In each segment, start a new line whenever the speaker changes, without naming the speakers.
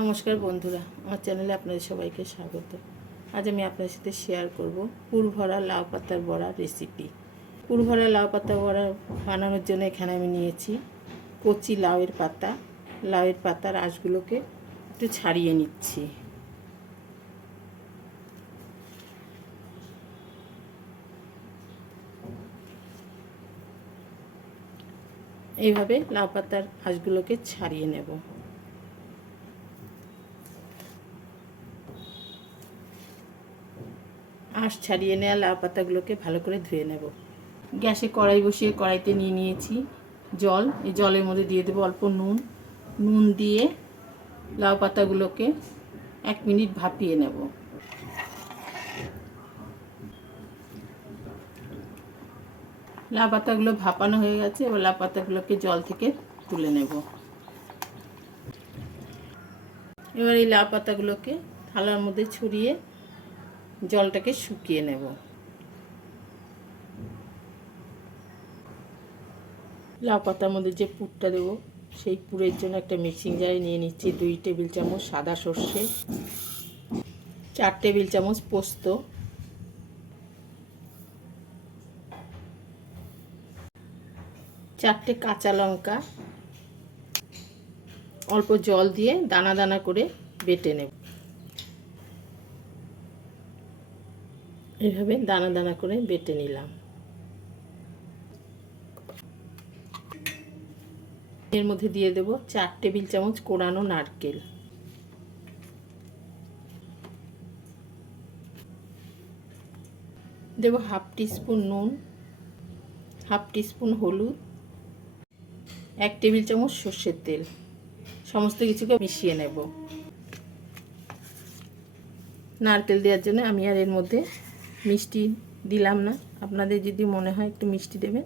নমস্কার বন্ধুরা, আমার চ্যানেলে আপনাদের সবাইকে স্বাগত। আজ আমি আপনাদের সাথে শেয়ার করব পুরভরা লাউ পাতার বড়া রেসিপি পুরভরা লাউ পাতা বড়া বানানোর জন্য এখানে আমি নিয়েছি কচি লাউয়ের পাতা। লাউয়ের পাতার আঁশগুলোকে একটু ছাড়িয়ে নিচ্ছি। এইভাবে লাউ পাতার আঁশগুলোকে ছাড়িয়ে নেব। আঁশ ছাড়িয়ে নেওয়া লাউ পাতাগুলোকে ভালো করে ধুয়ে নেব। গ্যাসে কড়াই বসিয়ে কড়াইতে নিয়ে নিয়েছি জল। এই জলের মধ্যে দিয়ে দেবো অল্প নুন। নুন দিয়ে লাউ পাতাগুলোকে এক মিনিট ভাপিয়ে নেব। লাউ পাতাগুলো ভাপানো হয়ে গেছে, এবার লাউ পাতাগুলোকে জল থেকে তুলে নেব। এবার এই লাউ পাতাগুলোকে থালার মধ্যে ছড়িয়ে জলটাকে শুকিয়ে নেব। লাউ পাতার মধ্যে যে পুরটা দেব, সেই পুরের জন্য একটা মিক্সিং জারে নিয়ে নিচ্ছি দুই টেবিল চামচ সাদা সর্ষে, চার টেবিল চামচ পোস্ত, চারটে কাঁচা লঙ্কা, অল্প জল দিয়ে দানা দানা করে বেটে নেব। এইভাবে দানা দানা করে বেটে নিলাম। এর মধ্যে দিয়ে দেব চার টেবিল চামচ কোরানো নারকেল। দেব হাফ টিস্পুন নুন, হাফ টিস্পুন হলুদ, এক টেবিল চামচ সর্ষের তেল। সমস্ত কিছুকে মিশিয়ে নেব। নারকেল দেওয়ার জন্য আমি আর এর মধ্যে মিষ্টি দিলাম না। আপনাদের যদি মনে হয় একটু মিষ্টি দেবেন,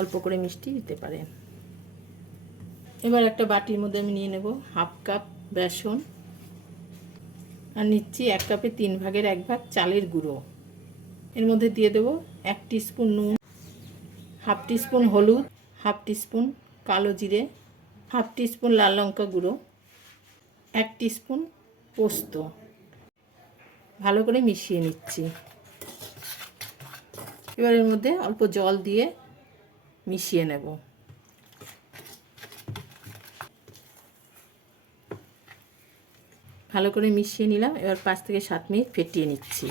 অল্প করে মিষ্টি দিতে পারেন। এবার একটা বাটির মধ্যে আমি নিয়ে নেব হাফ কাপ বেসন। আর নিচ্ছি এক কাপে তিন ভাগের এক ভাগ চালের গুঁড়ো। এর মধ্যে দিয়ে দেব এক স্পুন নুন, হাফ স্পুন হলুদ, হাফ স্পুন কালো জিরে, হাফ স্পুন লাল লঙ্কা গুঁড়ো, এক স্পুন পোস্ত। ভালো করে মিশিয়ে নিচ্ছি। এবার এর মধ্যে অল্প জল দিয়ে মিশিয়ে নেব। ভালো করে মিশিয়ে নিলাম, এবার পাঁচ থেকে সাত মিনিট ফেটিয়ে নিচ্ছি।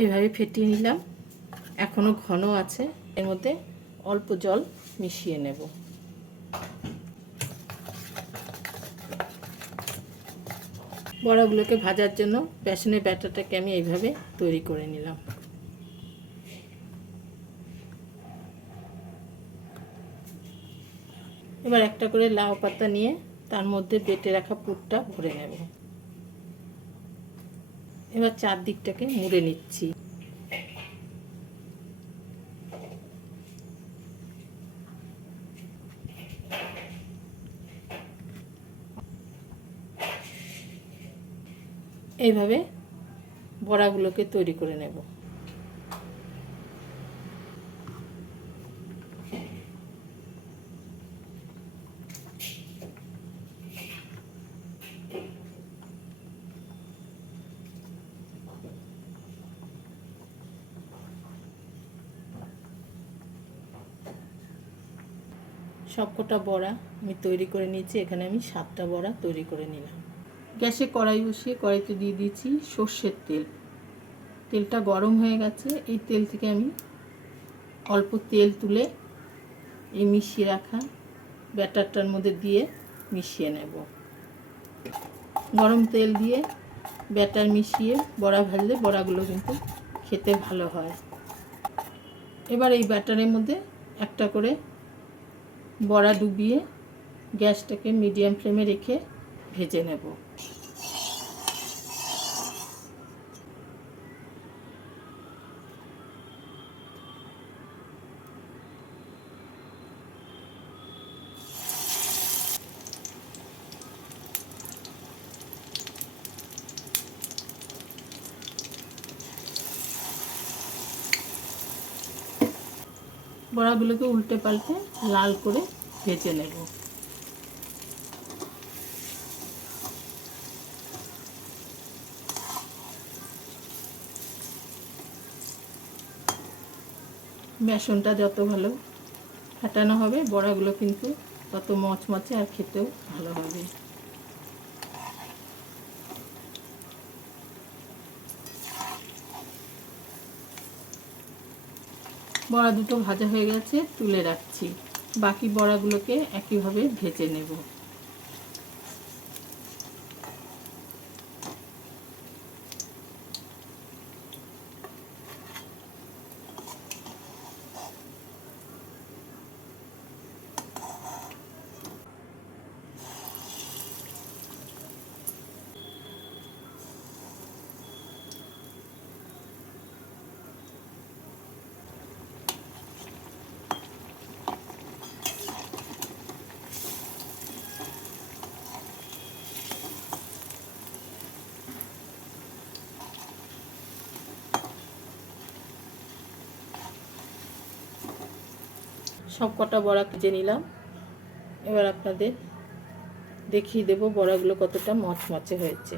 এইভাবে ফেটিয়ে নিলাম এখনও ঘন আছে, এর মধ্যে অল্প জল মিশিয়ে নেব। বড়াগুলোকে ভাজার জন্য বেসনের ব্যাটারটাকে আমি এইভাবে তৈরি করে নিলাম। এবার একটা করে লাউ পাতা নিয়ে তার মধ্যে বেটে রাখা পুরটা ভরে নেব। এবার চারদিকটাকে মুড়ে নিচ্ছি। এইভাবে বড়াগুলোকে তৈরি করে নেব। সবকটা বড়া আমি তৈরি করে নিয়েছি, এখানে আমি সাতটা বড়া তৈরি করে নিলাম। গ্যাসে কড়াই বসিয়ে কড়াইতে দিয়ে দিয়েছি সর্ষের তেল। তেলটা গরম হয়ে গেছে, এই তেল থেকে আমি অল্প তেল তুলে এই মিশিয়ে রাখা ব্যাটারটার মধ্যে দিয়ে মিশিয়ে নেব। গরম তেল দিয়ে ব্যাটার মিশিয়ে বড়া ভাজলে বড়াগুলো কিন্তু খেতে ভালো হয়। এবার এই ব্যাটারের মধ্যে একটা করে বড়া ডুবিয়ে গ্যাসটাকে মিডিয়াম ফ্লেমে রেখে ভেজে নেব। বড়াগুলোকে উল্টে পাল্টে লাল করে ভেজে নেব। বেসনটা যত ভালো ফাটানো হবে, বড়াগুলো কিন্তু তত মচমচে আর খেতেও ভালো হবে। বড়া দুটো ভাজা হয়ে গেছে, তুলে রাখছি। বাকি বড়াগুলোকে একইভাবে ভেজে নেব। সব কটা বড়া ভেজে নিলাম। এবার আপনাদের দেখিয়ে দেব বড়াগুলো কতটা মচমচে হয়েছে।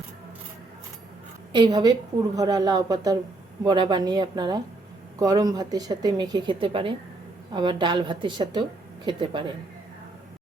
এইভাবে পুরভরা লাউ পাতার বড়া বানিয়ে আপনারা গরম ভাতের সাথে মেখে খেতে পারেন, আবার ডাল ভাতের সাথেও খেতে পারেন।